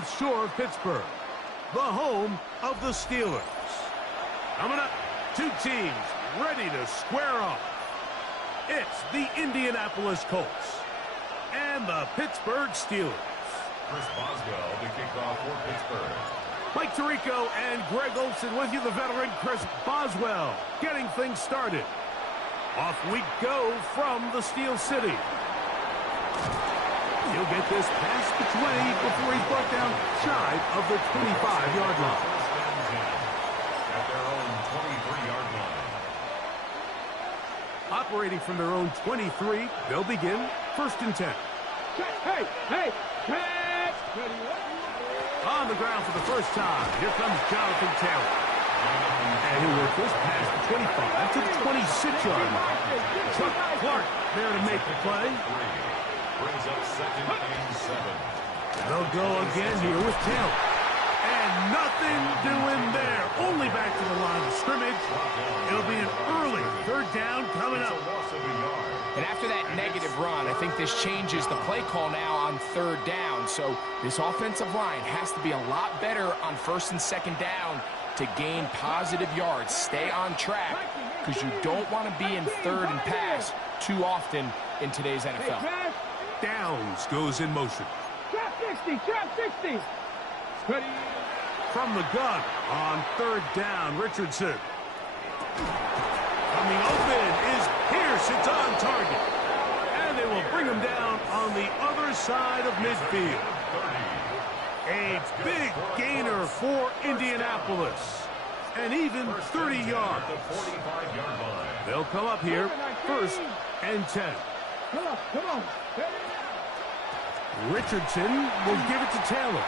north shore of Pittsburgh, the home of the Steelers. Coming up, two teams ready to square off. It's the Indianapolis Colts and the Pittsburgh Steelers. Chris Boswell to kick off for Pittsburgh. Mike Tirico and Greg Olsen with you, the veteran Chris Boswell, getting things started. Off we go from the Steel City. He'll get this past the 20 before he's brought down shy of the 25-yard line. At their own 23-yard line. Operating from their own 23, they'll begin 1st and 10. Hey, hey, On the ground for the first time, here comes Jonathan Taylor. And he'll work this past the 25 to the 26-yard line. Chuck Clark there to make the play. Brings up 2nd and 7. They'll go again here with Taylor. And nothing doing there. Only back to the line of scrimmage. It'll be an early 3rd down coming up. And after that negative run, I think this changes the play call now on 3rd down. So this offensive line has to be a lot better on 1st and 2nd down to gain positive yards. Stay on track because you don't want to be in 3rd and pass too often in today's NFL. Downs goes in motion. Trap 60, trap 60. Ready. From the gun on 3rd down, Richardson. Coming open is Pierce. It's on target. And they will bring him down on the other side of midfield. A big gainer for Indianapolis. And even 30 yards. They'll come up here 1st and 10. Come on, come on. Richardson will give it to Taylor.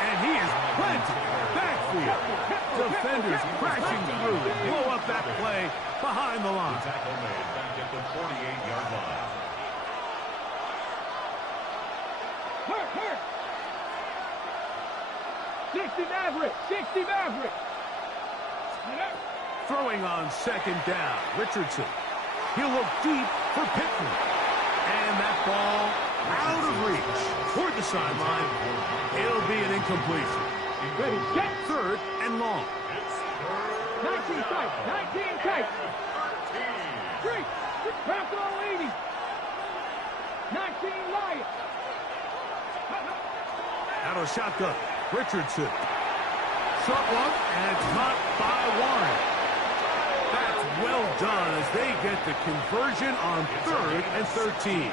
And he is planted. Backfield. Defenders crashing through. Blow up that play behind the line. Tackle made back at the 48-yard line. Hurt. 60 Maverick. 60 Maverick. Throwing on 2nd down. Richardson. He'll look deep for Pittman. And that ball out of reach toward the sideline. It'll be an incompletion. Ready, get. 3rd and long. 19 tight. 19 tight. 3. Craft all 80. 19 Lion. Out of shotgun. Richardson. Short one, and it's caught by Warren. That's well done as they get the conversion on 3rd and 13.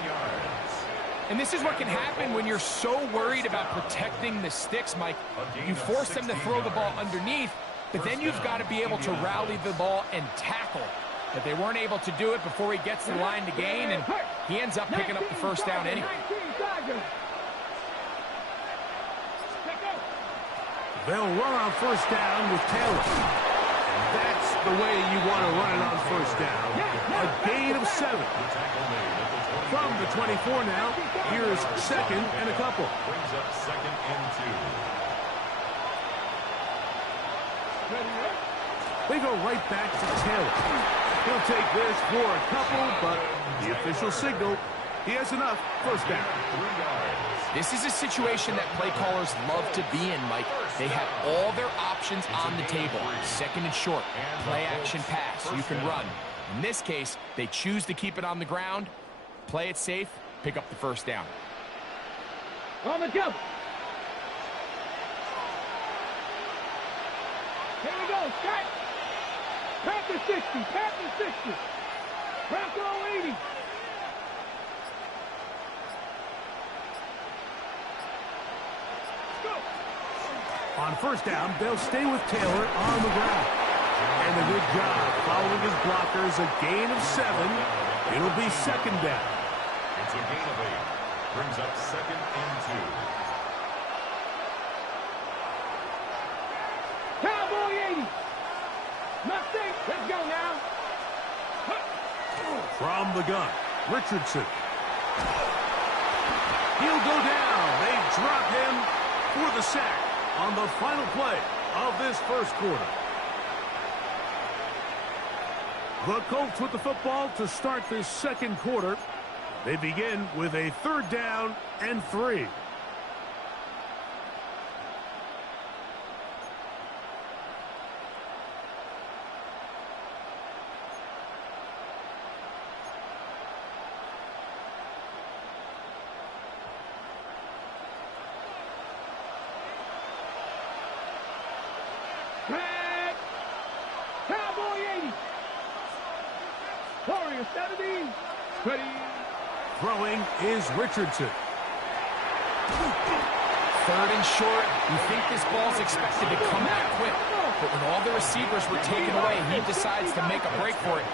And this is what can happen when you're so worried about protecting the sticks, Mike. You force them to throw the ball underneath, but then you've got to be able to rally the ball and tackle. But they weren't able to do it before he gets to the line to gain, and he ends up picking up the 1st down anyway. They'll run on 1st down with Taylor. That's the way you want to run it on 1st down. A gain of 7. From the 24 now, here's 2nd and a couple. Brings up 2nd and 2. They go right back to Taylor. He'll take this for a couple, but the official signal, he has enough. 1st down. 3 yards. This is a situation that play callers love to be in, Mike. They have all their options on the table. 2nd and short, play action pass, you can run. In this case, they choose to keep it on the ground, play it safe, pick up the 1st down. On the jump. Here we go, strike. Panther 60, Panther 60. Panther 80. On 1st down, they'll stay with Taylor on the ground. And a good job following his blockers, a gain of 7. It'll be 2nd down. It's a gain of 8. Brings up 2nd and 2. Cowboy 80. Mustang, let's go now. From the gun, Richardson. He'll go down. They drop him for the sack on the final play of this 1st quarter. The Colts with the football to start this 2nd quarter. They begin with a 3rd down and 3. Red. Cowboy 80. Warrior 70. Ready. Throwing is Richardson. Third and short. You think this ball's expected to come out quick, but when all the receivers were taken away, he decides to make a break for it.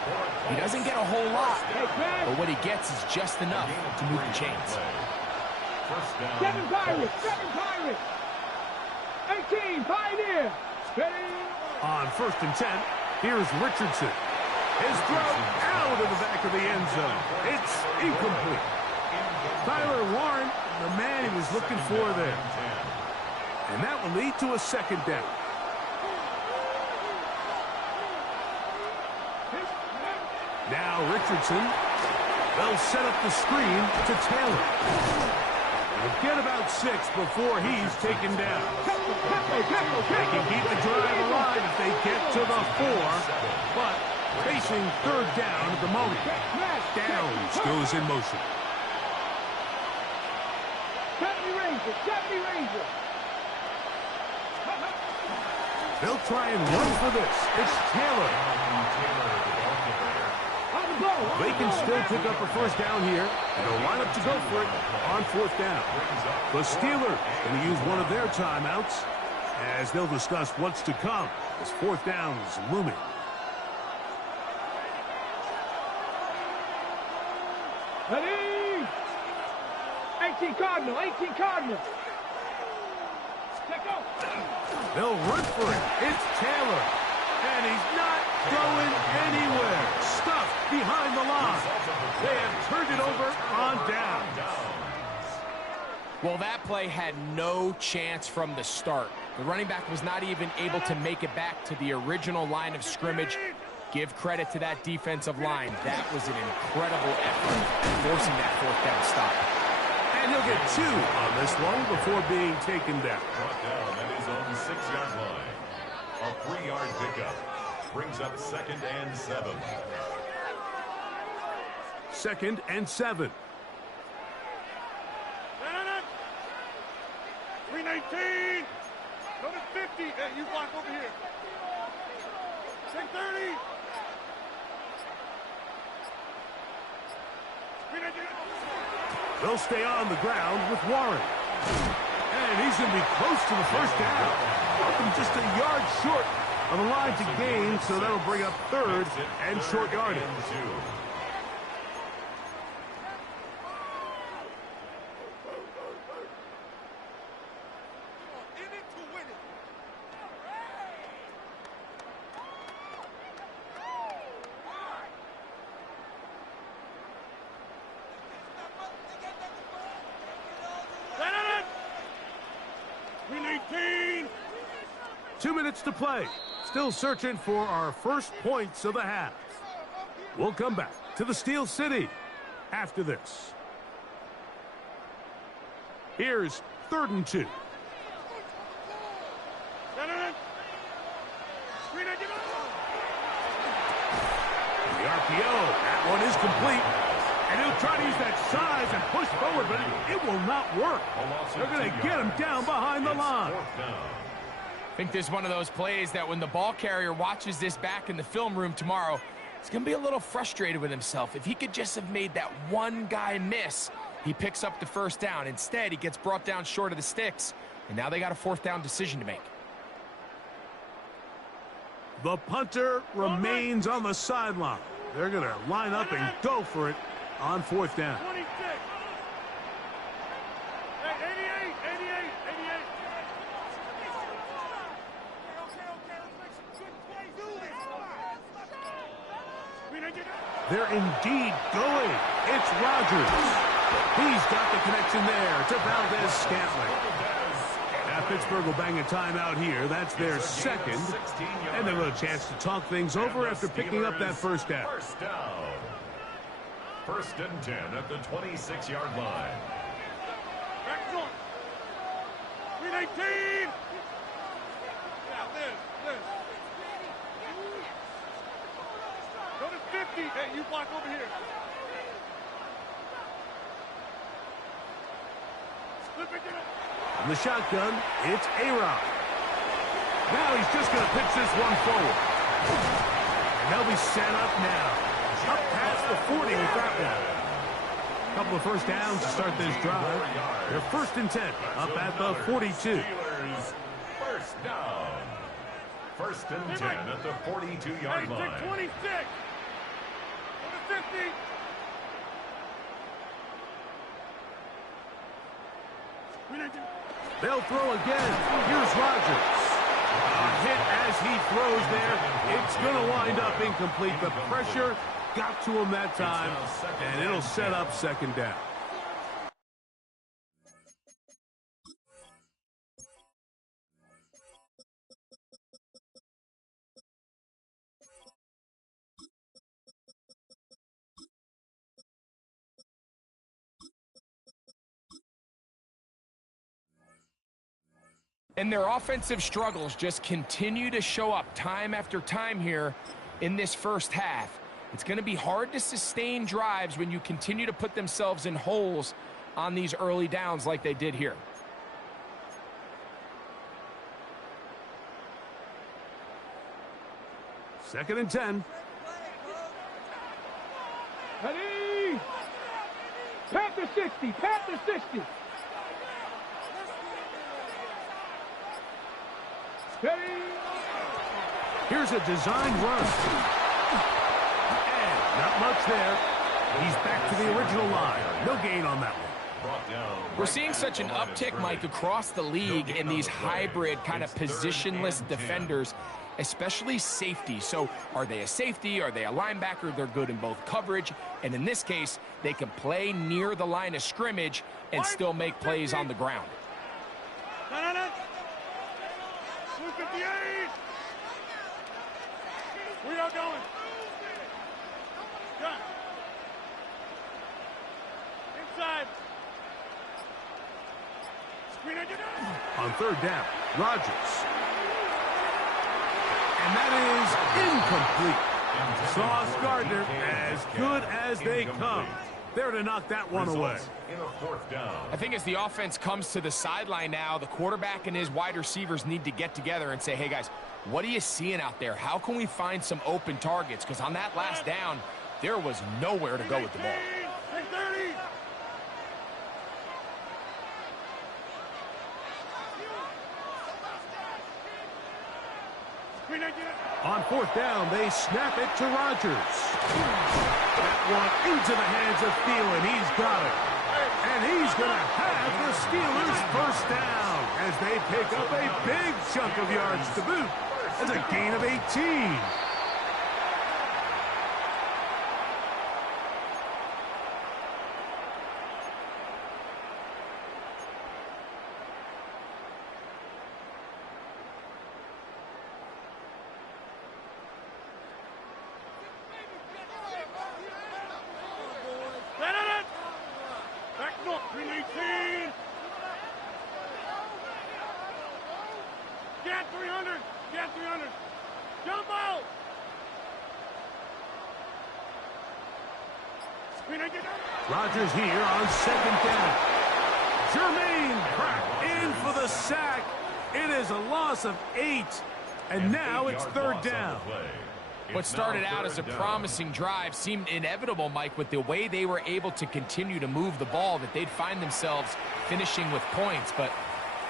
He doesn't get a whole lot, but what he gets is just enough to move the chains. 7 Pirates. 7 Pirates. 18 Pioneer. Ready. On 1st and 10, here's Richardson. His throw out of the back of the end zone. It's incomplete. Tyler Warren, the man he was looking for there. And that will lead to a 2nd down. Now Richardson. They'll set up the screen to Taylor. They'll get about 6 before he's taken down. They can keep the drive alive if they get to the 4, but facing 3rd down at the moment. Downs goes in motion. 70 Ranger. 70 Ranger. They'll try and run for this. It's Taylor. They can still pick up a 1st down here, and they'll line up to go for it on 4th down. The Steelers going to use one of their timeouts as they'll discuss what's to come as 4th down is looming. Ready. 18 Cardinal. 18 Cardinal. Check out. They'll run for it. It's Taylor. And he's not going anywhere. Stuffed behind the line. They have turned it over on down. Well, that play had no chance from the start. The running back was not even able to make it back to the original line of scrimmage. Give credit to that defensive line. That was an incredible effort, forcing that 4th down stop. And he'll get 2 on this one before being taken down. Brought down at his own 6-yard line. A 3-yard pickup brings up 2nd and 7. 2nd and 7. 319. Go to 50. Hey, you block over here. Take 30. 319. They'll stay on the ground with Warren. And he's going to be close to the 1st down. Up just a yard short of the line to gain, so that'll bring up 3rd and short yardage. To play. Still searching for our first points of the half. We'll come back to the Steel City after this. Here's 3rd and 2. The RPO. That one is complete. And he'll try to use that size and push forward, but it will not work. They're going to get him down behind the line. I think this is one of those plays that when the ball carrier watches this back in the film room tomorrow, he's going to be a little frustrated with himself. If he could just have made that one guy miss, he picks up the 1st down. Instead, he gets brought down short of the sticks, and now they got a 4th down decision to make. The punter remains on the sideline. They're going to line up and go for it on 4th down. 26. Hey, 88. 88. 88. They're indeed going. It's Rodgers. He's got the connection there to Valdez-Scantling. Now Pittsburgh will bang a timeout here. That's their 2nd. And they'll have a chance to talk things over after picking up that 1st down. 1st and 10 at the 26-yard line. Back on. 319. Now, Liz. Go to 50. Hey, you block over here. Split it up. From the shotgun, it's A-Rod. Now he's just going to pitch this one forward. And they'll be set up now. Up past the 40 with that one. Couple of first downs to start this drive. They're 1st and 10 up at the 42. Steelers first down. 1st and 10 at the 42-yard line. 26. 50. They'll throw again. Here's Rodgers. A hit as he throws there. It's going to wind up incomplete. The pressure got to him that time, and it'll set up 2nd down. And their offensive struggles just continue to show up time after time here in this first half. It's going to be hard to sustain drives when you continue to put themselves in holes on these early downs like they did here. Second and 10. Ready? Pat the 60. Pat the 60. Ready? Here's a designed run. And not much there. He's back to the original line. No gain on that one. We're seeing such an uptick, Mike, across the league in these hybrid kind of positionless defenders, especially safety. So are they a safety? Are they a linebacker? They're good in both coverage. And in this case, they can play near the line of scrimmage and still make plays on the ground. 258. We are going. Gun. Inside. Screen on your down. On 3rd down, Rodgers. And that is incomplete. Sauce Gardner, as good as they come. There to knock that one away. In a 4th down. I think as the offense comes to the sideline now, the quarterback and his wide receivers need to get together and say, hey, guys, what are you seeing out there? How can we find some open targets? Because on that last down, there was nowhere to go with the ball. 30. On 4th down, they snap it to Rodgers. That one into the hands of Thielen. He's got it. And he's going to have the Steelers first down as they pick up a big chunk of yards to boot. That's a gain of 18. Back north, 319. Get 300. Get 300. Jump out. Rodgers here on 2nd down. Jermaine Pratt in for the sack. It is a loss of 8. And now it's 3rd down. What started out as a promising drive seemed inevitable, Mike, with the way they were able to continue to move the ball, that they'd find themselves finishing with points. But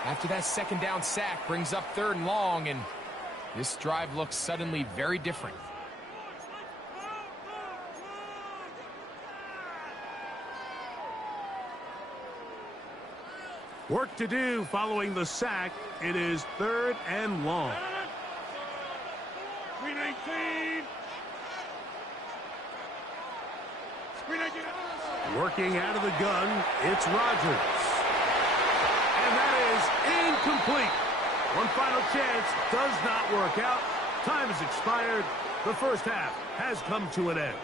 after that 2nd down sack brings up 3rd and long, and this drive looks suddenly very different. Work to do following the sack. It is 3rd and long. 319. Working out of the gun, it's Rodgers. And that is incomplete. One final chance does not work out. Time has expired. The first half has come to an end.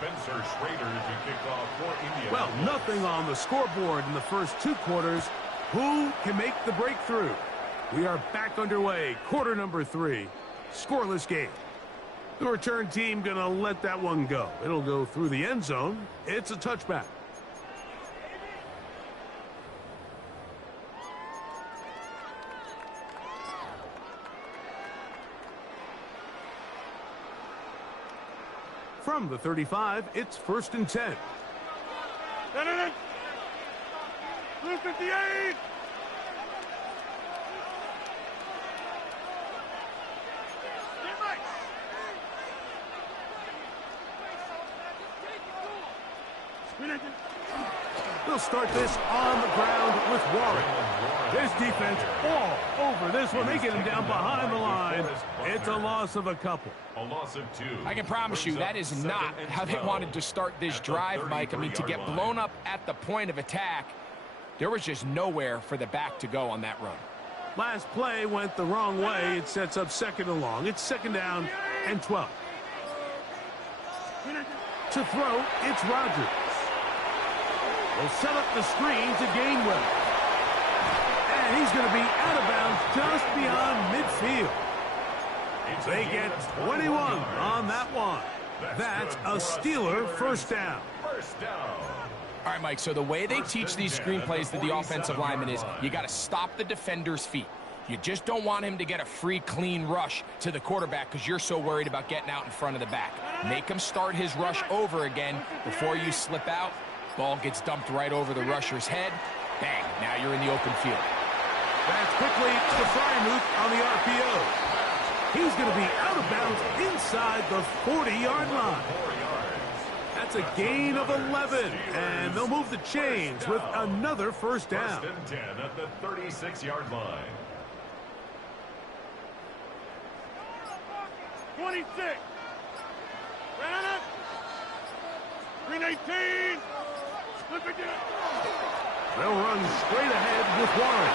Spencer Schrader to kick off for Indianapolis. Well, nothing on the scoreboard in the first 2 quarters. Who can make the breakthrough? We are back underway. Quarter number 3. Scoreless game. The return team going to let that one go. It'll go through the end zone. It's a touchback. From the 35, it's 1st and 10. Blue 58. They'll start this on the ground with Warren. This defense all over this one. They get him down behind the line. It's a loss of a couple. A loss of 2. I can promise you that is not how they wanted to start this drive, Mike. I mean, to get blown up at the point of attack, there was just nowhere for the back to go on that run. Last play went the wrong way. It sets up 2nd and long. It's 2nd down and 12. To throw, it's Rogers. Will set up the screen to Gainwell. And he's going to be out of bounds just beyond midfield. They get 21 on that one. That's a Steeler first down. All right, Mike, so the way they teach these screenplays to the offensive lineman is you got to stop the defender's feet. You just don't want him to get a free, clean rush to the quarterback because you're so worried about getting out in front of the back. Make him start his rush over again before you slip out. Ball gets dumped right over the rusher's head. Bang, now you're in the open field. That's quickly to Frymuth on the RPO. He's going to be out of bounds inside the 40-yard line. That's a gain of 11, and they'll move the chains with another first down. 1st and 10 at the 36-yard line. 26. Green 18. They'll run straight ahead with Warren.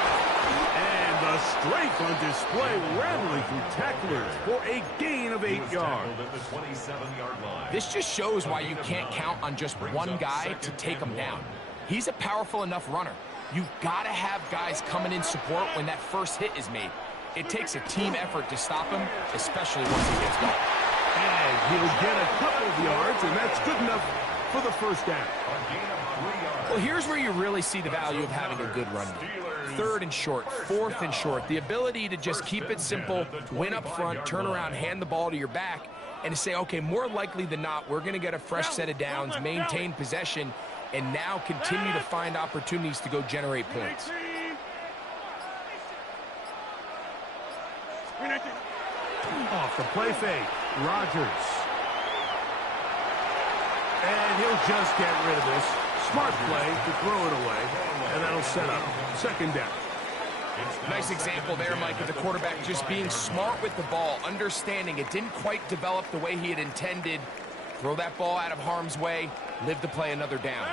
And the strength on display, rattling through tacklers for a gain of 8 yards. At the 27-yard line. This just shows why you can't count on just one guy to take him down. He's a powerful enough runner. You got to have guys coming in support when that first hit is made. It takes a team effort to stop him, especially once he gets going. And he'll get a couple of yards, and that's good enough for the first down. Well, here's where you really see the value of having a good run game. 3rd and short, 4th and short. The ability to just keep it simple, win up front, turn around, hand the ball to your back, and to say, okay, more likely than not, we're going to get a fresh set of downs, maintain possession, and now continue to find opportunities to go generate points. Off the play fake, Rogers. And he'll just get rid of this. Smart play to throw it away, and that'll set up 2nd down. Nice example there, Mike, of the quarterback just being smart with the ball, understanding it didn't quite develop the way he had intended. Throw that ball out of harm's way, live to play another down.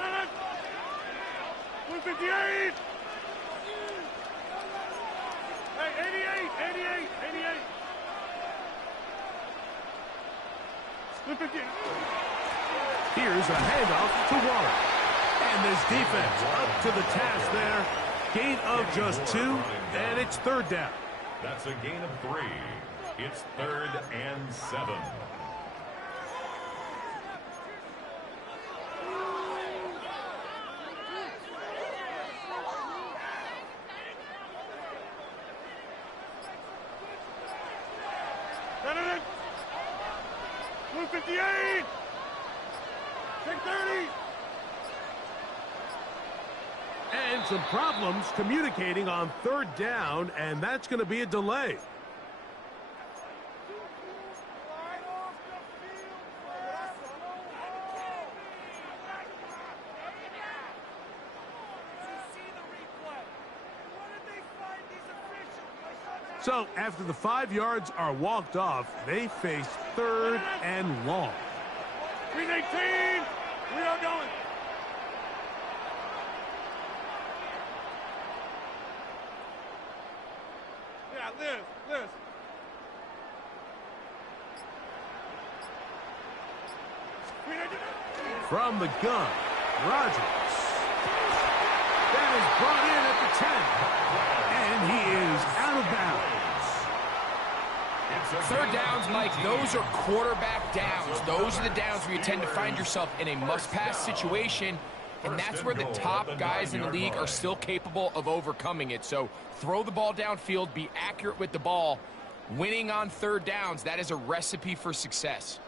158. Hey, 88. Here's a handoff to Warren. And this defense up to the task there. Gain of just 2, and it's 3rd down. That's a gain of 3. It's 3rd and 7. Blue 58. 630. And some problems communicating on 3rd down, and that's going to be a delay. So after the 5 yards are walked off, they face 3rd and long. Green 18. We are going. Yeah, Liz. From the gun, Rogers. That is brought in at the 10. And he is out of bounds. It's Third downs, Mike, those are quarterback downs. Those are the downs where you tend to find yourself in a must-pass situation, and that's where the top guys in the league are still capable of overcoming it. So throw the ball downfield, be accurate with the ball. Winning on third downs, that is a recipe for success.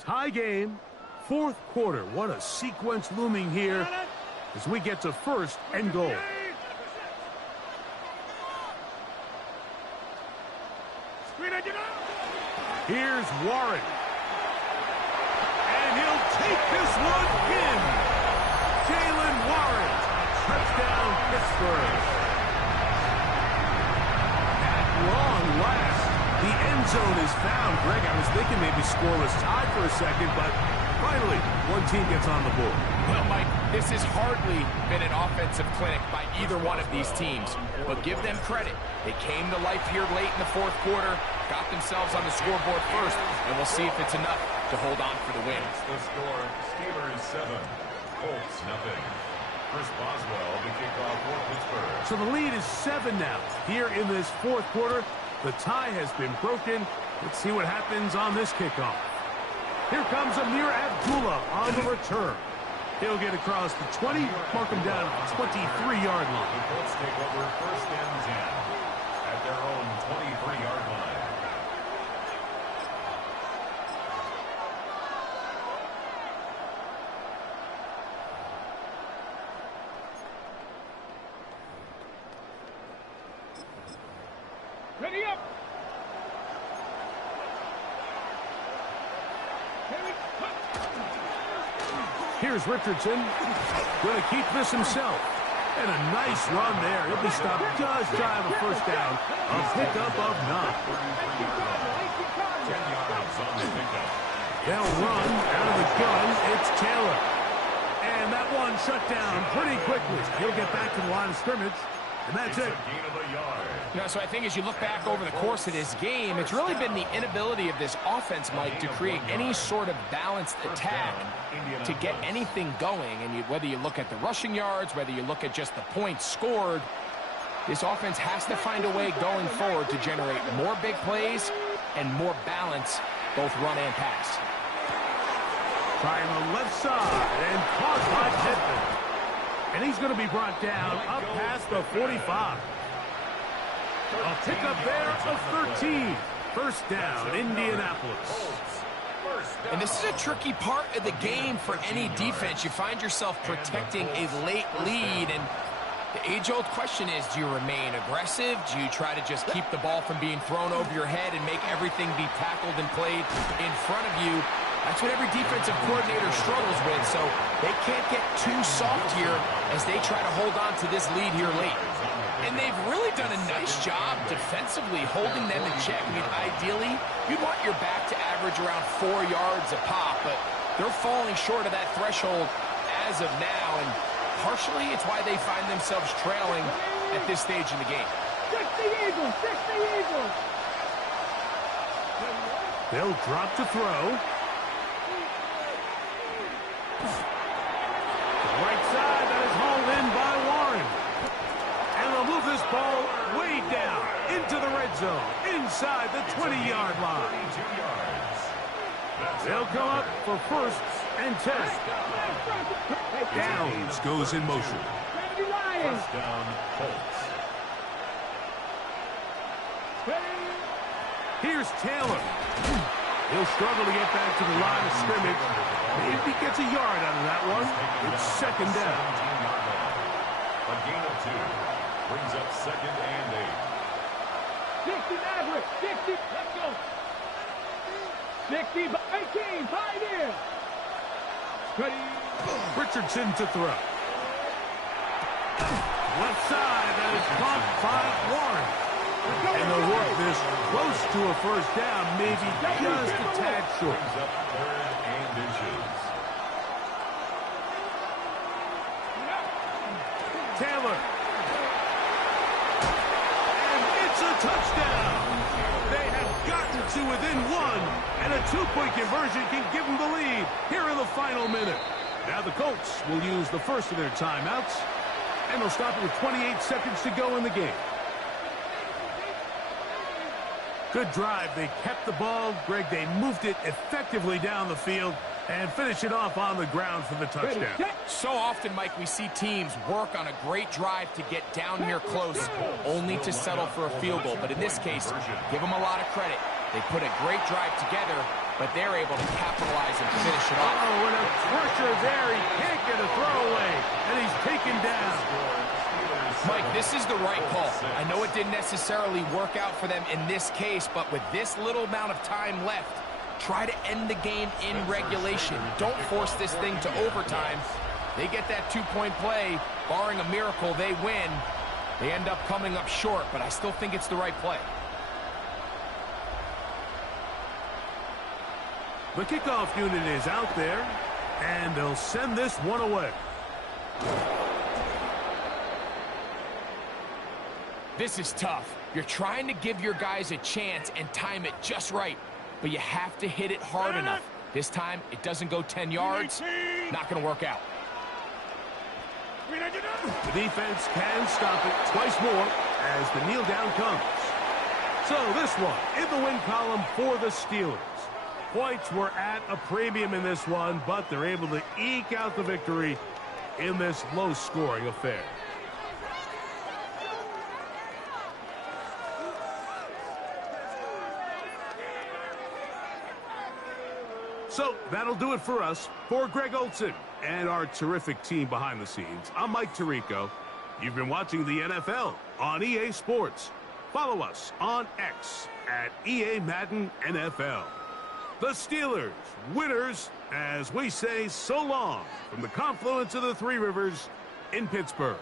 Tie game, fourth quarter. What a sequence looming here as we get to first and goal. Here's Warren. And he'll take this one in. Jalen Warren. Touchdown, Pittsburgh. At long last, the end zone is found. Greg, I was thinking maybe scoreless tie for a second, but finally, one team gets on the board. Well, Mike, this has hardly been an offensive clinic by either one of these teams. But give them credit. They came to life here late in the fourth quarter, got themselves on the scoreboard first, and we'll see if it's enough to hold on for the win. The score, Steelers 7, Colts nothing. Chris Boswell to kick off for Pittsburgh. So the lead is 7 now. Here in this fourth quarter, the tie has been broken. Let's see what happens on this kickoff. Here comes Amir Abdullah on the return. He'll get across the 20, mark him down at the 23-yard line. The Colts take over first and 10 at their own 23-yard line. Ready up. Here's Richardson. Going to keep this himself. And a nice run there. He'll be stopped just shy of a first down. A pickup of 9. 10 yards on the pickup. They'll run out of the gun. It's Taylor. And that one shut down pretty quickly. He'll get back to the line of scrimmage. And that's it. Gain of a yard. You know, so I think as you look back over the course of this game, it's really been the inability of this offense, Mike, to create any sort of balanced attack to get anything going. And whether you look at the rushing yards, whether you look at just the points scored, this offense has to find a way going forward to generate more big plays and more balance, both run and pass. Trying the left side and caught by Pittman. And he's going to be brought down up past the 45. A pickup there of 13. First down, Indianapolis. And this is a tricky part of the game for any defense. You find yourself protecting a late lead, and the age-old question is, do you remain aggressive? Do you try to just keep the ball from being thrown over your head and make everything be tackled and played in front of you? That's what every defensive coordinator struggles with, so they can't get too soft here as they try to hold on to this lead here late. And they've really done a nice job defensively holding them in check. I mean, ideally, you'd want your back to average around 4 yards a pop, but they're falling short of that threshold as of now, and partially it's why they find themselves trailing at this stage in the game. 60 Eagles, 60 Eagles. They'll drop to throw. Right side, that is hauled in by Warren. And they'll move this ball way down into the red zone, inside the 20-yard line. 22 yards. They'll come up for first and 10. Downs goes in motion. First down, Colts. Here's Taylor. He'll struggle to get back to the line of scrimmage. Maybe he gets a yard out of that one. It's second down. A gain of 2 brings up second and 8. 60 Maverick, 60, let's go. 60 by 18, 5 in. Ready. Richardson to throw. Left side, that is blocked by Warren. And they'll work this close to a first down, maybe just a tad short. Brings up third and inches. Taylor. And it's a touchdown. They have gotten to within 1, and a 2-point conversion can give them the lead here in the final minute. Now the Colts will use the first of their timeouts, And they'll stop it with 28 seconds to go in the game. Good drive. They kept the ball. Greg, they moved it effectively down the field and finish it off on the ground for the touchdown. So often, Mike, we see teams work on a great drive to get down here close, only to settle for a field goal. But in this case, give them a lot of credit. They put a great drive together, but they're able to capitalize and finish it off. Oh, and a pressure there. He can't get a throwaway, and he's taken down. Mike, this is the right call. I know it didn't necessarily work out for them in this case, but with this little amount of time left, try to end the game in regulation. Don't force this thing to overtime. They get that two-point play. Barring a miracle, they win. They end up coming up short, but I still think it's the right play. The kickoff unit is out there, and they'll send this one away. This is tough. You're trying to give your guys a chance and time it just right, but you have to hit it hard enough. This time, it doesn't go 10 yards. Not going to work out. The defense can stop it twice more as the kneel down comes. So this one in the win column for the Steelers. Points were at a premium in this one, but they're able to eke out the victory in this low-scoring affair. So that'll do it for us. For Greg Olson and our terrific team behind the scenes, I'm Mike Tirico. You've been watching the NFL on EA Sports. Follow us on X at EA Madden NFL. The Steelers, winners, as we say so long from the confluence of the Three Rivers in Pittsburgh.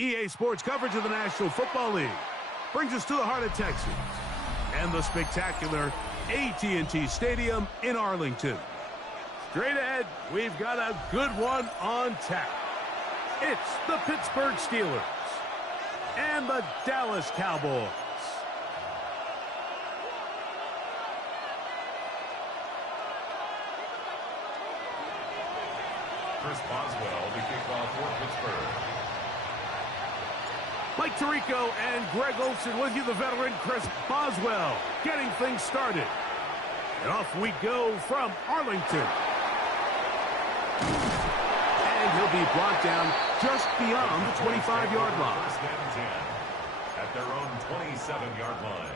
EA Sports coverage of the National Football League brings us to the heart of Texas and the spectacular AT&T Stadium in Arlington. Straight ahead, we've got a good one on tap. It's the Pittsburgh Steelers and the Dallas Cowboys. Chris Boswell to kick off for Pittsburgh. Mike Tirico and Greg Olson with you, the veteran Chris Boswell, getting things started. And off we go from Arlington. And he'll be brought down just beyond the 25-yard line. at their own 27-yard line.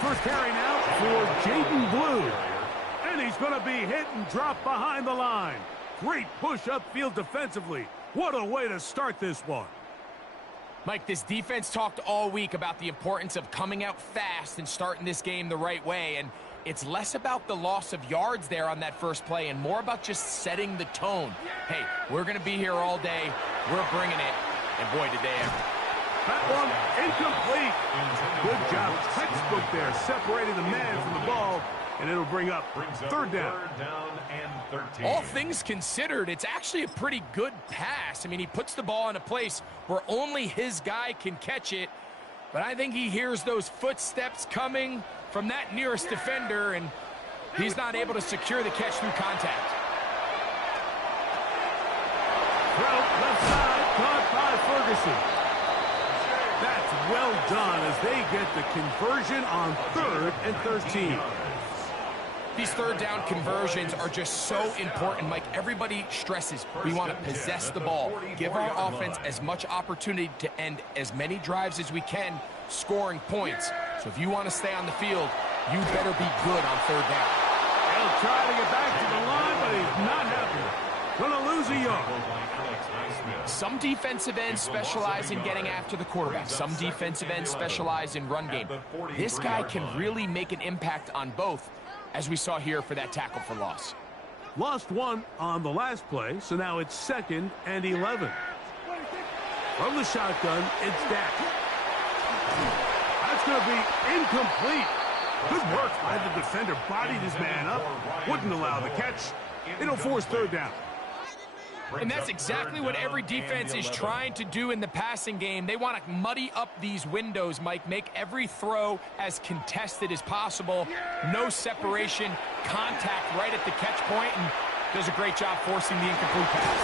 First carry now for Jaden Blue. And he's going to be hit and dropped behind the line. Great push upfield defensively. What a way to start this one. Mike, this defense talked all week about the importance of coming out fast and starting this game the right way. And it's less about the loss of yards there on that first play and more about just setting the tone. Hey, we're going to be here all day. We're bringing it. And boy, did they ever. That one incomplete. Good job. Textbook there, separating the man from the ball, and it'll bring up third down. Third down and 13. All things considered, it's actually a pretty good pass. I mean, he puts the ball in a place where only his guy can catch it, but I think he hears those footsteps coming from that nearest defender, and he's not able to secure the catch through contact. Throw left side, caught by Ferguson. That's well done as they get the conversion on 3rd and 13. These third down conversions are just so important, Mike. Everybody stresses we want to possess the ball, give our offense as much opportunity to end as many drives as we can, scoring points. So if you want to stay on the field, you better be good on third down. He'll try to get back to the line, but he's not happening. Gonna lose a yard. Some defensive ends specialize in getting after the quarterback. Some defensive ends specialize in run game. This guy can really make an impact on both, as we saw here for that tackle for loss. Lost one on the last play, so now it's 2nd and 11. From the shotgun, it's Dak. That's going to be incomplete. Good work by the defender. Bodied his man up. Wouldn't allow the catch. It'll force third down. And that's exactly what every defense is trying to do in the passing game. They want to muddy up these windows, Mike, make every throw as contested as possible. No separation, contact right at the catch point, and does a great job forcing the incomplete pass.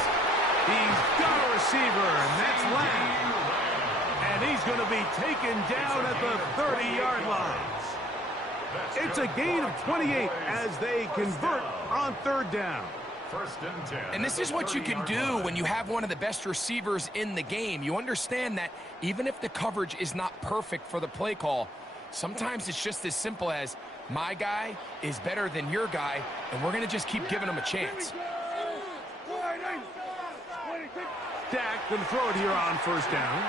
He's got a receiver, and that's Lamb. And he's going to be taken down at the 30-yard line. It's a gain of 28 as they convert on third down. First and 10. And this is what you can do when you have one of the best receivers in the game. You understand that even if the coverage is not perfect for the play call, sometimes it's just as simple as my guy is better than your guy, and we're going to just keep giving him a chance. Dak going to throw it here on first down.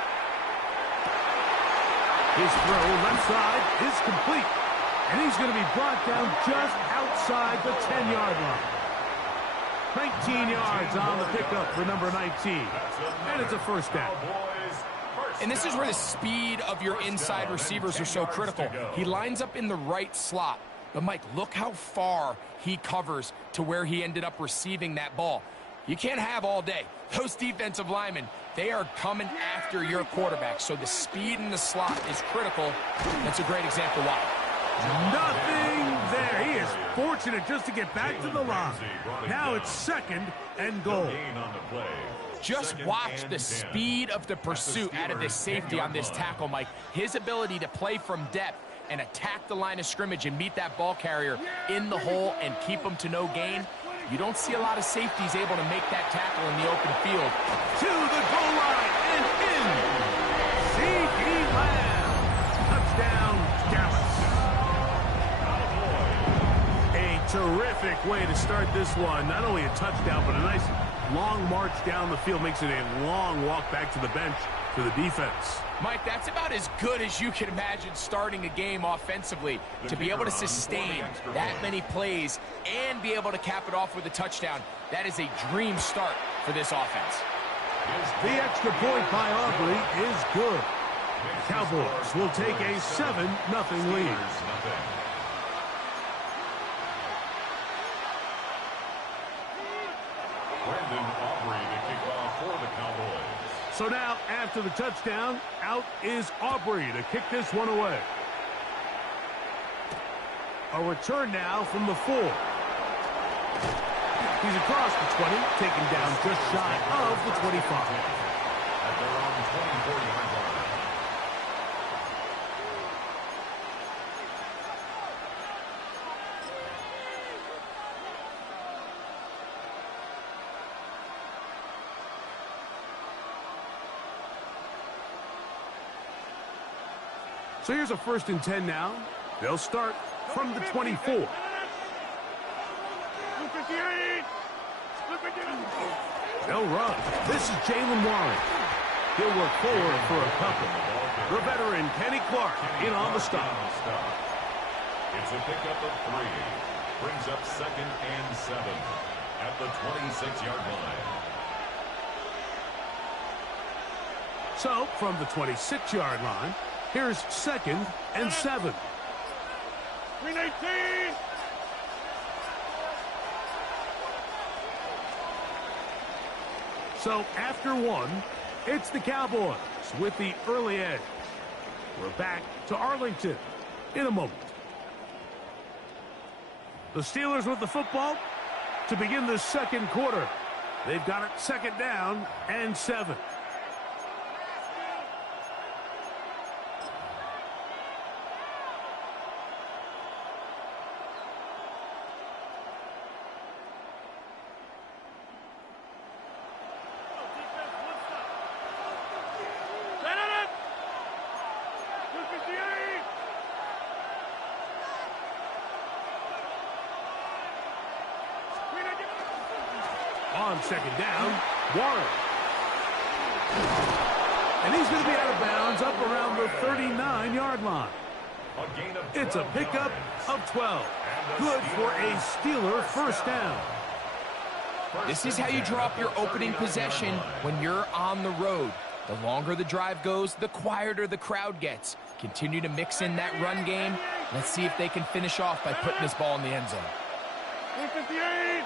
His throw left side is complete, and he's going to be brought down just outside the 10-yard line. 19 yards on the pickup for number 19. And it's a first down. And this is where the speed of your inside receivers are so critical. He lines up in the right slot. But, Mike, look how far he covers to where he ended up receiving that ball. You can't have all day. Those defensive linemen, they are coming after your quarterback. So the speed in the slot is critical. That's a great example why. Nothing there. He is fortunate just to get back to the line. Now it's 2nd and goal. Just watch the speed of the pursuit out of this safety on this tackle, Mike. His ability to play from depth and attack the line of scrimmage and meet that ball carrier in the hole and keep him to no gain. You don't see a lot of safeties able to make that tackle in the open field. To the goal line and in. C.D. Lamb. Touchdown, Dallas. Terrific way to start this one. Not only a touchdown, but a nice long march down the field. Makes it a long walk back to the bench for the defense. Mike, that's about as good as you can imagine starting a game offensively. To be able to sustain that many plays and be able to cap it off with a touchdown, that is a dream start for this offense. The extra point by Aubrey is good. Cowboys will take a 7-0 lead. So now, after the touchdown, out is Aubrey to kick this one away. A return now from the 4. He's across the 20, taken down just shy of the 25. At their own 24-yard line. So here's a 1st and 10 now. They'll start from the 24. They'll run. This is Jalen Warren. He'll work forward for a couple. The veteran, Kenny Clark, in on the stop. It's a pickup of 3. Brings up 2nd and 7 at the 26-yard line. So, from the 26-yard line, here's 2nd and 7. 319. So, after 1, it's the Cowboys with the early edge. We're back to Arlington in a moment. The Steelers with the football to begin the 2nd quarter. They've got it 2nd down and 7. On 2nd down, Warren. And he's going to be out of bounds up around the 39-yard line. It's a pickup of 12. Good for a Steeler 1st down. This is how you draw up your opening possession when you're on the road. The longer the drive goes, the quieter the crowd gets. Continue to mix in that run game. Let's see if they can finish off by putting this ball in the end zone. 358.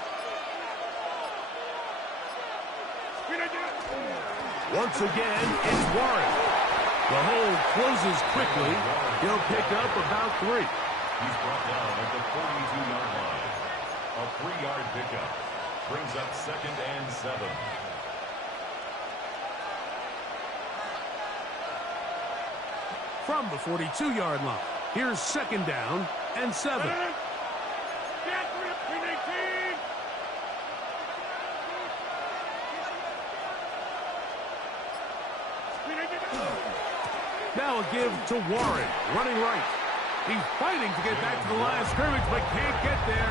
Once again, it's Warren. The hole closes quickly. He'll pick up about 3. He's brought down at the 42-yard line. A 3-yard pickup. Brings up 2nd and 7. From the 42-yard line, here's 2nd down and 7. Now a give to Warren, running right. He's fighting to get back to the line of scrimmage, but can't get there.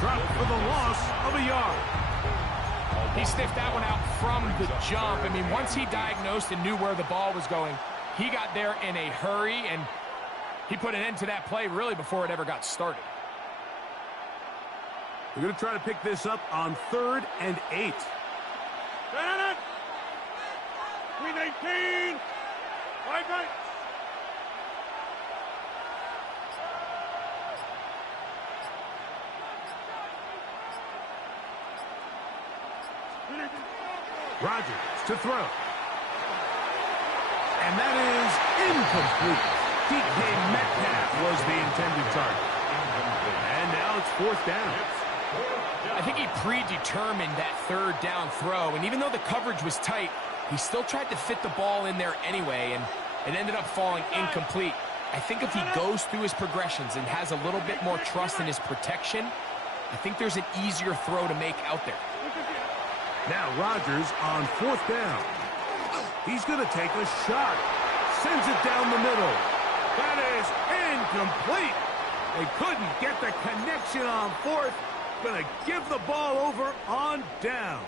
Dropped for the loss of a yard. He sniffed that one out from the jump. I mean, once he diagnosed and knew where the ball was going, he got there in a hurry, and he put an end to that play really before it ever got started. We're going to try to pick this up on 3rd and 8. 319. 5 right. Rodgers to throw. And that is incomplete. DK Metcalf was the intended target. And now it's 4th down. I think he predetermined that 3rd down throw, and even though the coverage was tight, he still tried to fit the ball in there anyway, and it ended up falling incomplete. I think if he goes through his progressions and has a little bit more trust in his protection, I think there's an easier throw to make out there. Now Rodgers on 4th down. He's going to take a shot. Sends it down the middle. That is incomplete. They couldn't get the connection on 4th. Going to give the ball over on down.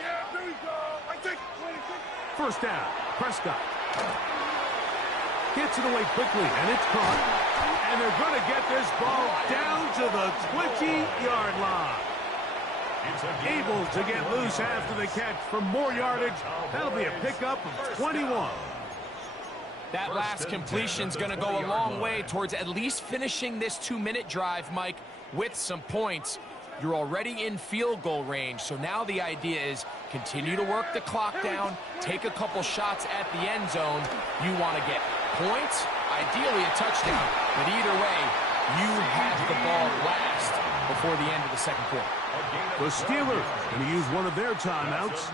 Yeah, there we go. I take 26. 1st down, Prescott. Gets it away quickly, and it's caught. And they're going to get this ball down to the 20-yard line. Able to get loose after the catch for more yardage. That'll be a pickup of 21. That last completion's going to go a long way towards at least finishing this 2-minute drive, Mike, with some points. You're already in field goal range, so now the idea is continue to work the clock down, take a couple shots at the end zone. You want to get points, ideally a touchdown. But either way, you have the ball last before the end of the second quarter. The Steelers going to use one of their timeouts.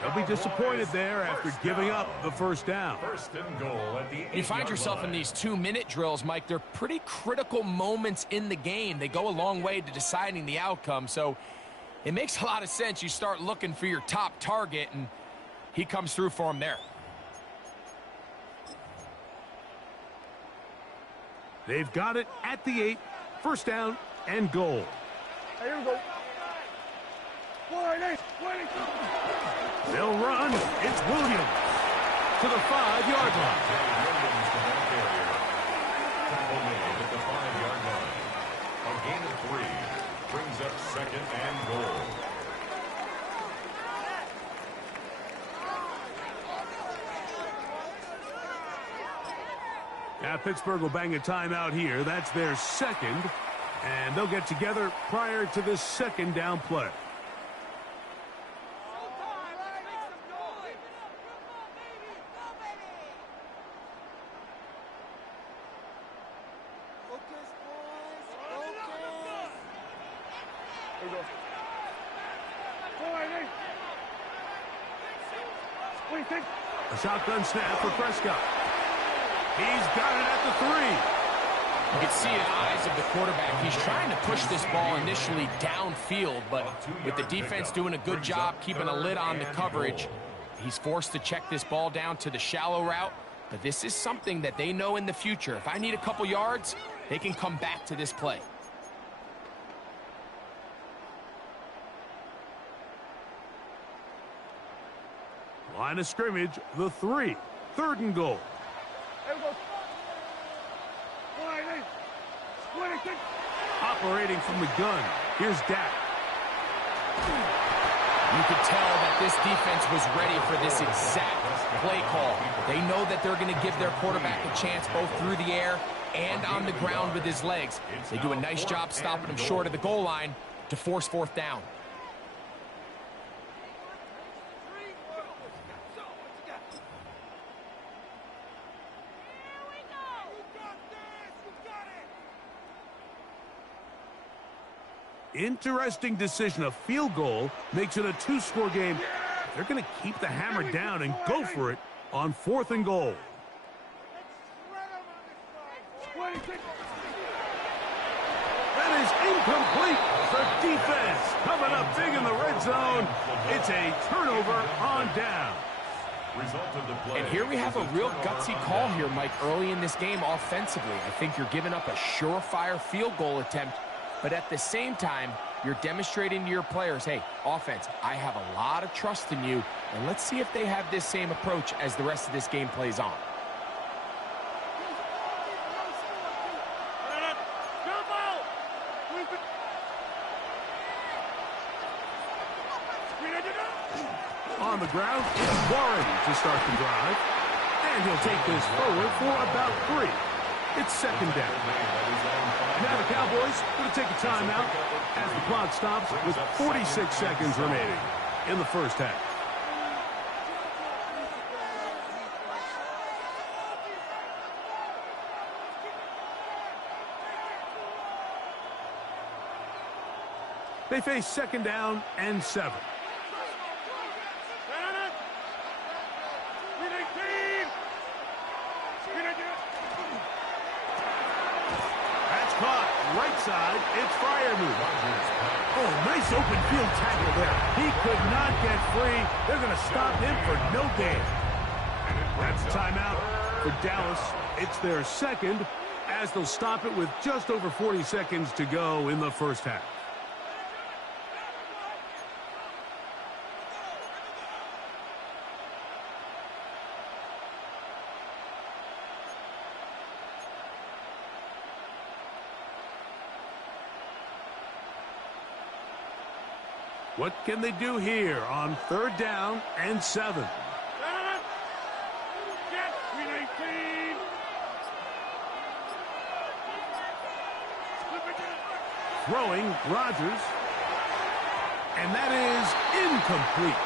They'll be disappointed there after giving up the first down. First and goal at the 8-yard line. You find yourself in these 2-minute drills, Mike. They're pretty critical moments in the game. They go a long way to deciding the outcome. So it makes a lot of sense. You start looking for your top target, and he comes through for him there. They've got it at the 8. First down and goal. Here we go. They'll run. It's Williams to the 5-yard line. Williams, the ball carrier. Tackle made at the 5-yard line. A gain of 3 brings up second and goal. Now Pittsburgh will bang a timeout here. That's their second. And they'll get together prior to this second down play. A shotgun snap for Prescott. He's got it at the 3. You can see in the eyes of the quarterback, he's trying to push this ball initially downfield, but with the defense doing a good job keeping a lid on the coverage, he's forced to check this ball down to the shallow route. But this is something that they know in the future. If I need a couple yards, they can come back to this play. Line of scrimmage, the 3. Third and goal. Operating from the gun. Here's Dak. You could tell that this defense was ready for this exact play call. They know that they're going to give their quarterback a chance both through the air and on the ground with his legs. They do a nice job stopping him short of the goal line to force fourth down. Interesting decision. A field goal makes it a 2-score game. They're going to keep the hammer down and go for it on 4th and goal. That is incomplete. The defense coming up big in the red zone. It's a turnover on down. And here we have a real gutsy call here, Mike, early in this game offensively. I think you're giving up a surefire field goal attempt. But at the same time, you're demonstrating to your players, hey, offense, I have a lot of trust in you, and let's see if they have this same approach as the rest of this game plays on. On the ground, it's Warren to start the drive. And he'll take this forward for about 3. It's second down. Now the Cowboys going to take a timeout as the clock stops with 46 seconds remaining in the first half. They face second down and 7. Right side, it's Freiermuth. Oh, nice open field tackle there. He could not get free. They're going to stop him for no gain. That's a timeout for Dallas. It's their second, as they'll stop it with just over 40 seconds to go in the first half. What can they do here on 3rd down and 7? Throwing, Rodgers. And that is incomplete.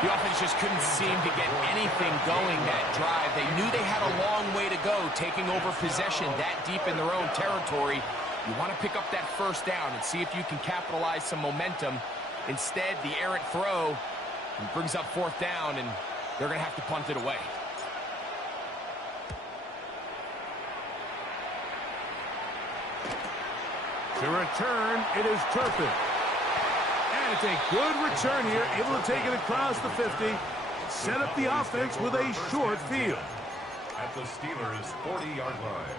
The offense just couldn't seem to get anything going that drive. They knew they had a long way to go, taking over possession that deep in their own territory. You want to pick up that first down and see if you can capitalize some momentum. Instead, the errant throw brings up fourth down, and they're going to have to punt it away. To return, it is Turpin. And it's a good return here, able to take it across the 50. Set up the offense with a short field. At the Steelers' 40-yard line.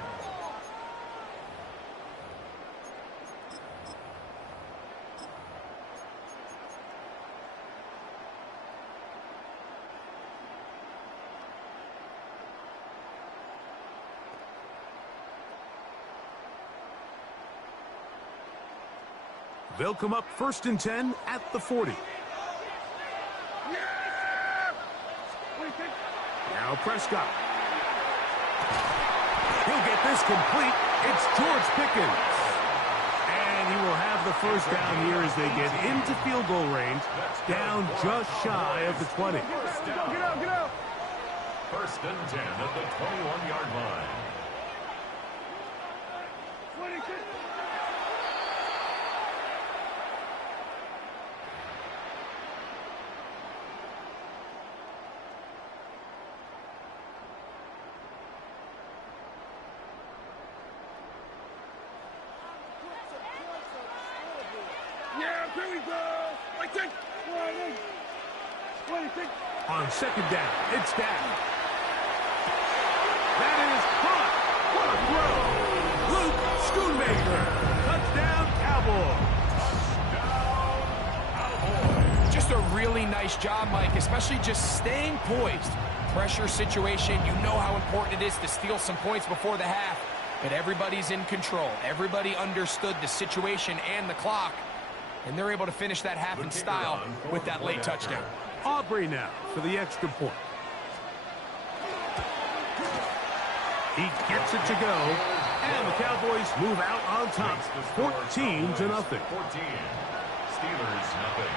They'll come up 1st and 10 at the 40. Now Prescott. He'll get this complete. It's George Pickens. And he will have the first down here as they get into field goal range, down just shy of the 20. Get out. 1st and 10 at the 21-yard line. 26. Yeah, here we go. 26. On 2nd down, it's down. That is caught. What a throw. Luke Schoonmaker. Touchdown, Cowboys. Just a really nice job, Mike, especially just staying poised. Pressure situation, you know how important it is to steal some points before the half, but everybody's in control. Everybody understood the situation and the clock, and they're able to finish that half in style with that late touchdown. Aubrey now for the extra point. He gets it to go, and the Cowboys move out on top, 14-0. 14. Steelers, nothing.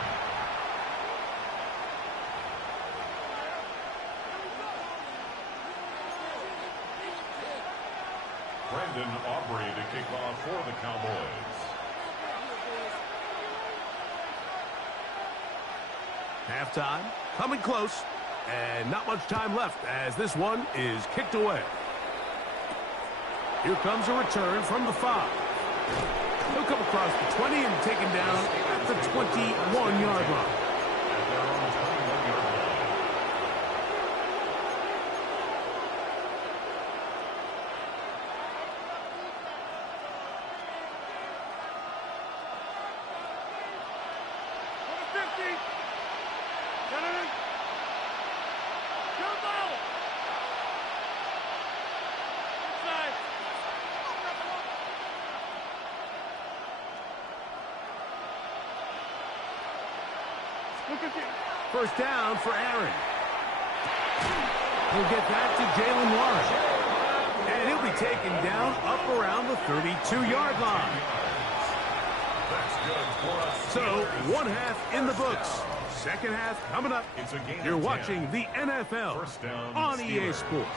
Brendan Aubrey to kick off for the Cowboys. Halftime, coming close, and not much time left as this one is kicked away. Here comes a return from the 5. He'll come across the 20 and taken down at the 21-yard line. At their own 21-yard line. First down for Aaron. He'll get that to Jalen Warren. And he'll be taken down up around the 32-yard line. So, one half in the books. Second half coming up. You're watching the NFL on EA Sports.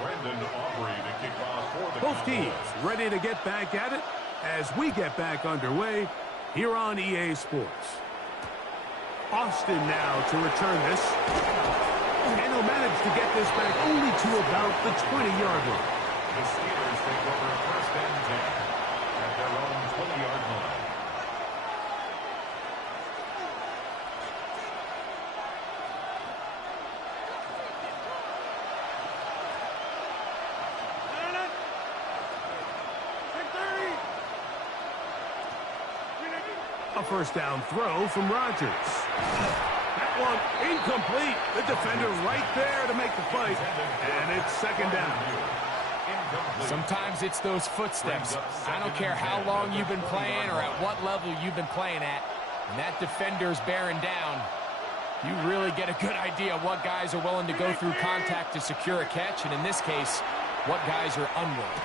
Brendan Aubrey to kick off for the Both Cowboys. teams ready to get back at it as we get back underway here on EA Sports. Austin now to return this. And he'll manage to get this back only to about the 20-yard line. The Steelers take over 1st and 10 at their own 20-yard line. A first down throw from Rodgers. That one incomplete. The defender right there to make the play. And it's 2nd down. Sometimes it's those footsteps. I don't care how long you've been playing or at what level you've been playing at. And that defender's bearing down. You really get a good idea of what guys are willing to go through contact to secure a catch, and in this case, what guys are unwilling.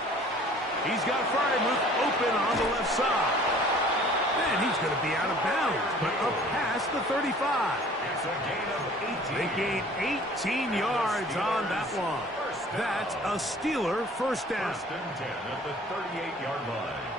He's got Frymuth open on the left side. And he's going to be out of bounds, but up past the 35. It's a gain of 18. They gain 18 yards on that one. That's a Steeler first down. First and 10 at the 38-yard line.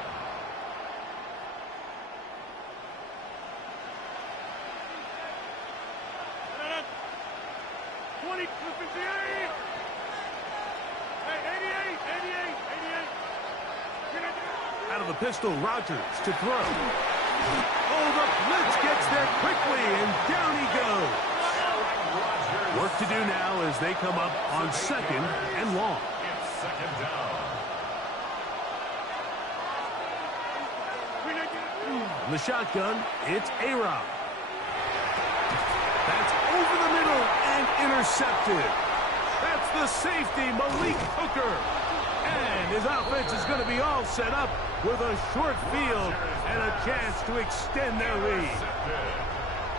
Out of the pistol, Rodgers to throw. Oh, the blitz gets there quickly, and down he goes. Work to do now as they come up on second and long. It's second down. In the shotgun, it's A-Rod. That's over the middle and intercepted. That's the safety, Malik Hooker. And his offense is going to be all set up with a short field and a chance to extend their lead.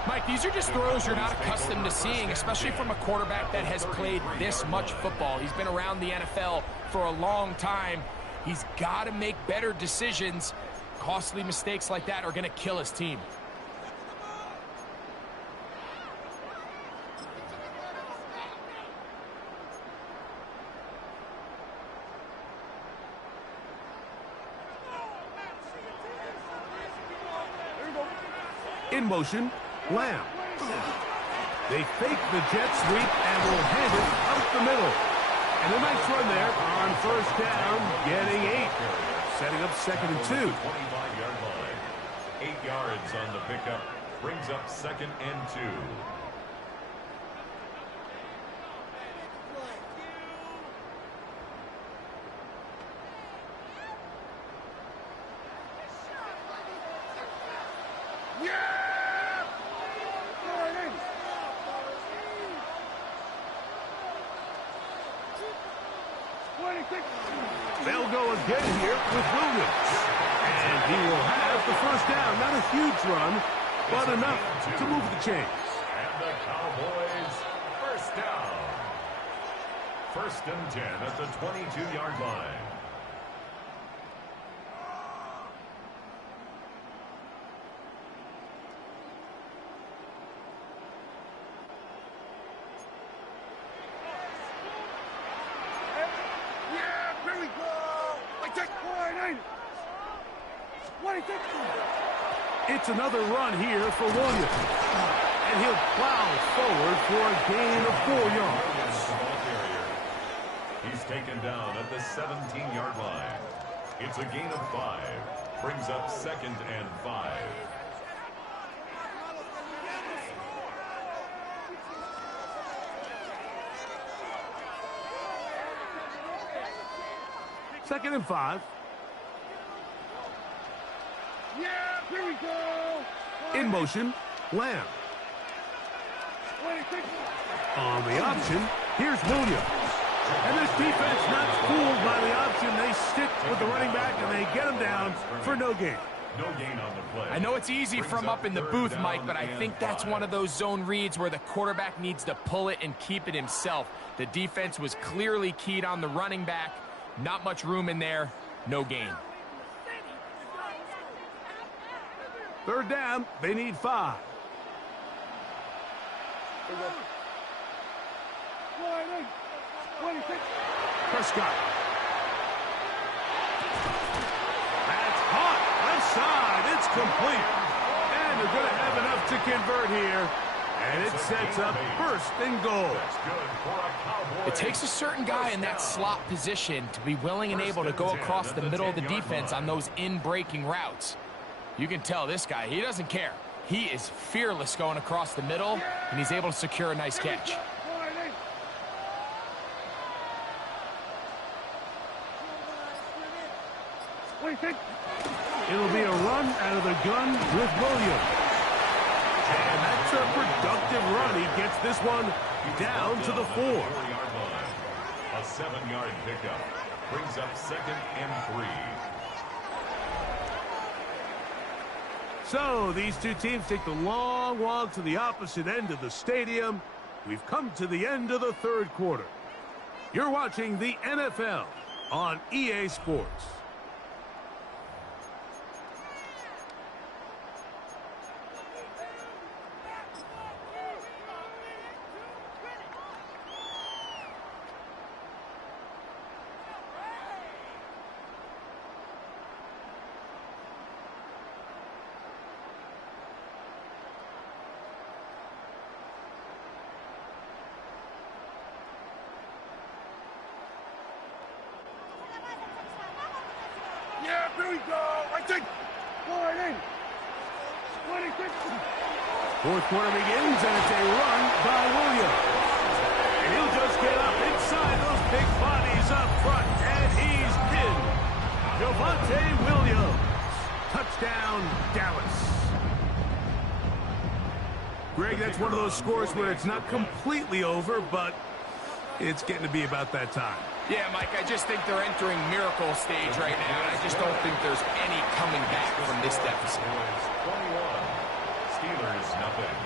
Mike, these are just throws you're not accustomed to seeing, especially from a quarterback that has played this much football. He's been around the NFL for a long time. He's got to make better decisions. Costly mistakes like that are going to kill his team. In motion, Lamb. They fake the jet sweep and will hand it up the middle. And a nice run there on first down, getting 8. Setting up second and 2. 25-yard line. 8 yards on the pickup. Brings up second and 2. They'll go again here with Williams. And he will have the first down. Not a huge run, but enough to move the chains. And the Cowboys first down. First and 10 at the 22-yard line. It's another run here for Williams. And he'll plow forward for a gain of 4 yards. He's taken down at the 17-yard line. It's a gain of 5. Brings up second and 5. Second and 5. Here we go. In motion, Lamb. On the option, here's Williams. And this defense not fooled by the option. They stick with the running back and they get him down for no gain. No gain on the play. I know it's easy from up in the booth, Mike, but I think that's one of those zone reads where the quarterback needs to pull it and keep it himself. The defense was clearly keyed on the running back. Not much room in there. No gain. Third down, they need 5. Prescott. That's hot. Left side. It's complete. And they're going to have enough to convert here. And it sets up first and goal. It takes a certain guy in that slot position to be willing and able to go across the middle of the defense on those in-breaking routes. You can tell this guy, he doesn't care. He is fearless going across the middle, and he's able to secure a nice catch. It'll be a run out of the gun with Williams. And that's a productive run. He gets this one down to the 4. A 7-yard pickup brings up second and 3. So these two teams take the long walk to the opposite end of the stadium. We've come to the end of the third quarter. You're watching the NFL on EA Sports. Yeah, here we go. I think. Go right in. 26. Fourth quarter begins, and it's a run by Williams. And he'll just get up inside those big bodies up front, and he's in. Javonte Williams. Touchdown, Dallas. Greg, that's one of those scores where it's not completely over, but it's getting to be about that time. Yeah, Mike, I just think they're entering miracle stage right now, and I just don't think there's any coming back from this deficit. 21. Steelers, nothing.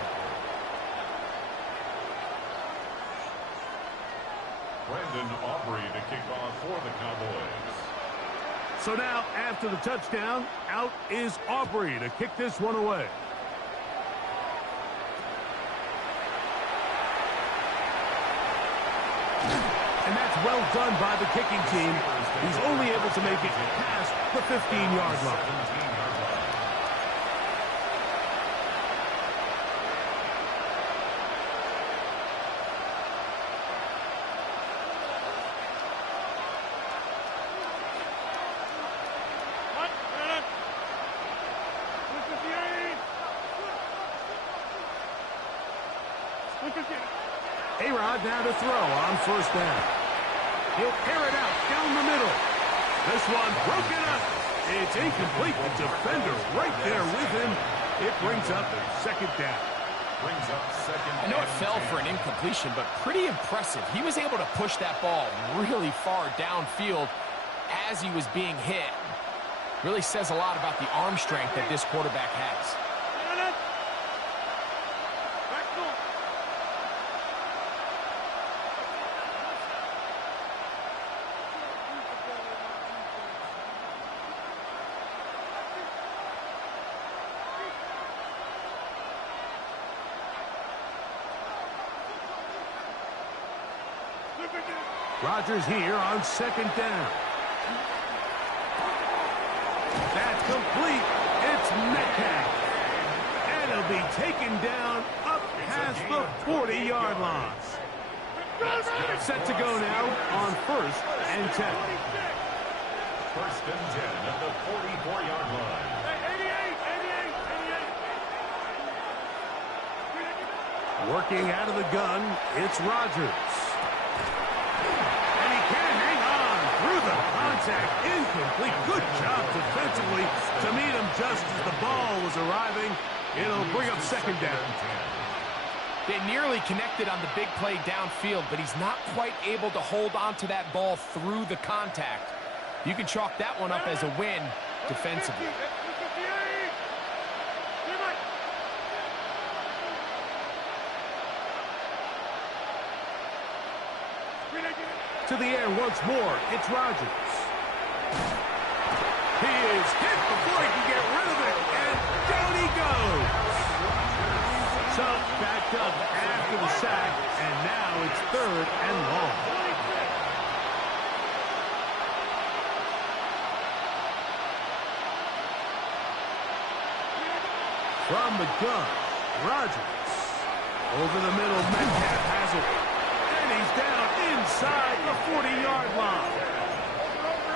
Brandon Aubrey to kick off for the Cowboys. So now, after the touchdown, out is Aubrey to kick this one away. And that's well done by the kicking team. He's only able to make it past the 15-yard line. 17-yard line. What? Look at this. A-Rod now to throw on first down. He'll air it out down the middle. This one broken up. It's incomplete. The defender right there with him. It brings up second down. Brings up second. I know it and fell 10. for an incompletion, but pretty impressive. He was able to push that ball really far downfield as he was being hit. Really says a lot about the arm strength that this quarterback has. Rodgers here on second down. That's complete. It's Metcalf. And he'll be taken down up past the 40-yard line. Set to go now on first and 10. First and 10 at the 44-yard line. 88. Working out of the gun, it's Rodgers. And he can't hang on through the contact. Incomplete. Good job defensively to meet him just as the ball was arriving. It'll bring up second down. They nearly connected on the big play downfield, but he's not quite able to hold on to that ball through the contact. You can chalk that one up as a win defensively. To the air once more, it's Rodgers. He is hit before he can get rid of it, and down he goes. So, backed up after the sack, and now it's third and long. From the gun, Rodgers. Over the middle, Metcalf has it. And he's down inside the 40-yard line.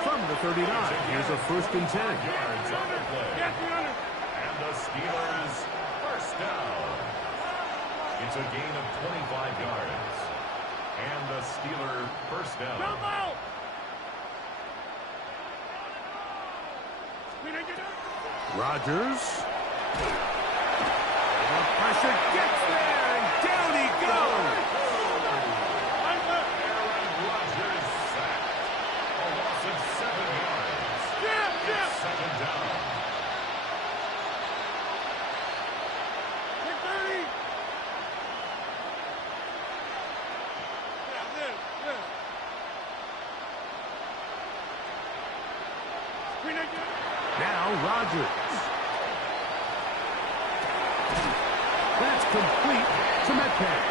From the 39, here's a first and 10. Yards on the play. And the Steelers first down. It's a gain of 25 yards. And the Steeler first down. Rodgers. The pressure gets there, and down he goes. Aaron Rodgers sacked. A loss of 7 yards. It's second down. Now Rodgers. That's complete to Metcalf.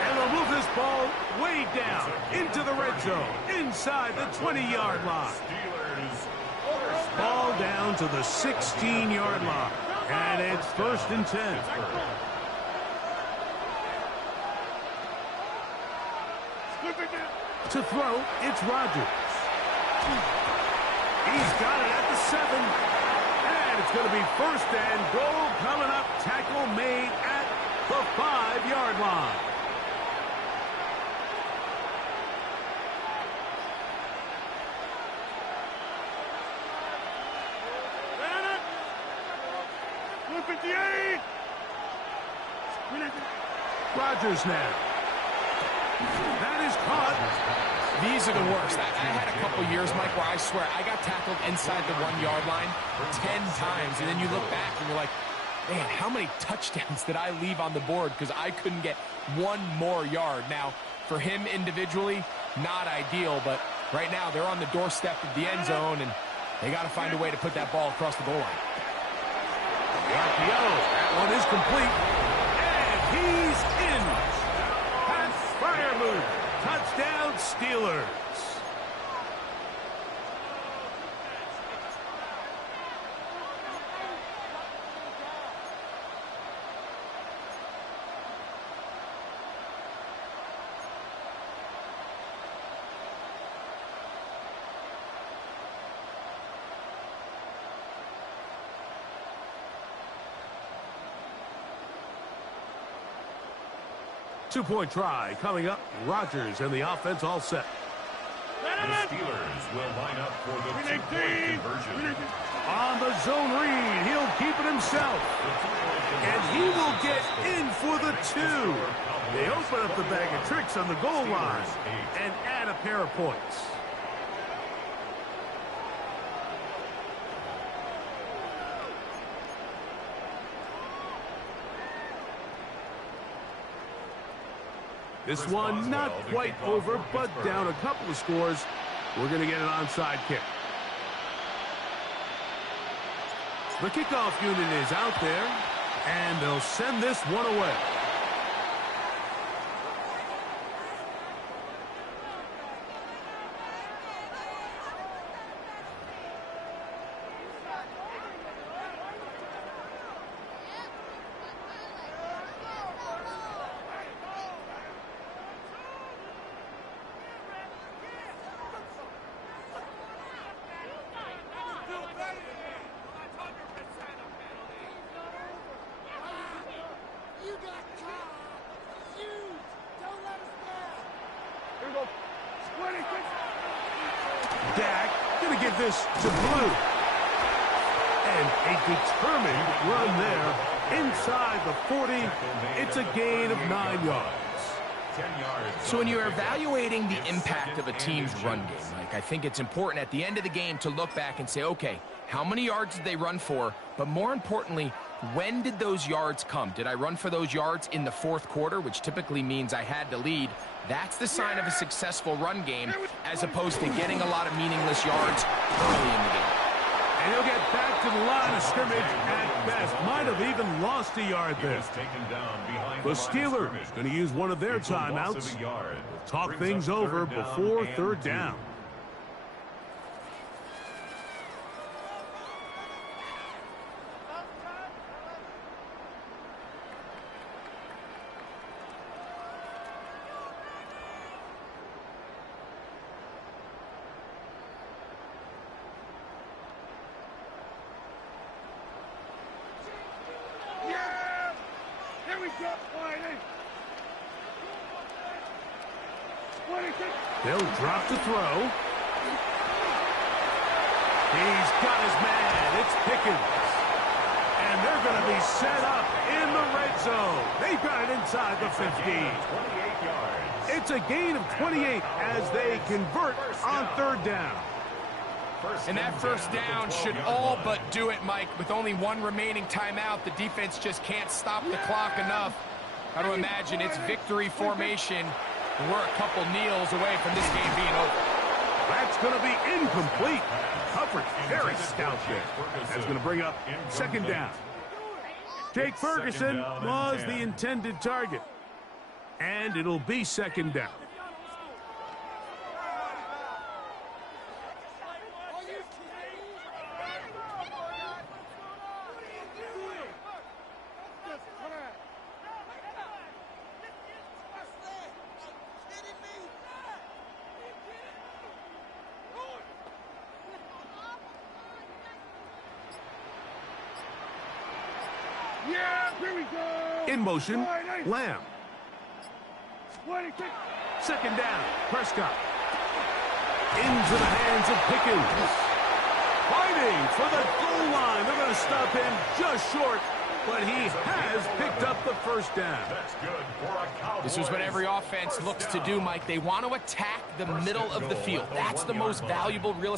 And they'll move this ball way down into the red zone, inside the 20-yard line. Ball down to the 16-yard line. And it's 1st and 10. To throw, it's Rodgers. He's got it at the 7. And it's going to be 1st and goal coming up. Tackle made at the 5-yard line. Rodgers now. That is caught. These are the worst. I had a couple years, Mike, where I swear I got tackled inside the 1-yard line 10 times, and then you look back and you're like, man, how many touchdowns did I leave on the board because I couldn't get one more yard? Now, for him individually, not ideal, but right now they're on the doorstep of the end zone, and they got to find a way to put that ball across the goal line. That one is complete. And he's in. Pat Freiermuth. Touchdown, Steelers. Two-point try coming up. Rodgers and the offense all set. The Steelers will line up for the two-point conversion. On the zone read, he'll keep it himself. And he will get in for the 2. They open up the bag of tricks on the goal line and add a pair of points. This one not quite over, but down a couple of scores. We're going to get an onside kick. The kickoff unit is out there, and they'll send this one away. Dak going to give this to Blue. And a determined run there inside the 40. It's a gain of 9 yards. So when you're evaluating the impact of a team's run game, Mike, I think it's important at the end of the game to look back and say, okay, how many yards did they run for? But more importantly, when did those yards come? Did I run for those yards in the 4th quarter, which typically means I had to lead? That's the sign of a successful run game, as opposed to getting a lot of meaningless yards early in the game. And he'll get back to the line of scrimmage at best. Might have even lost a yard there. The Steelers going to use one of their timeouts. Talk things over before 3rd down. They'll drop to throw. He's got his man. It's Pickens. And they're going to be set up in the red zone. They've got it inside the 15. It's a gain of 28 as they convert on 3rd down. And that 1st down should all but do it, Mike. With only one remaining timeout, the defense just can't stop the clock enough. Got to imagine it's victory formation. And we're a couple kneels away from this game being over. That's going to be incomplete. Coverage very stout there. That's going to bring up second down. Jake Ferguson was the intended target. And it'll be second down. In motion, Lamb. Second down, Prescott. Into the hands of Pickens. Fighting for the goal line. They're going to stop him just short, but he has picked up the first down. That's good for a Cowboys. This is what every offense looks to do, Mike. They want to attack the middle of the field. That's the most valuable real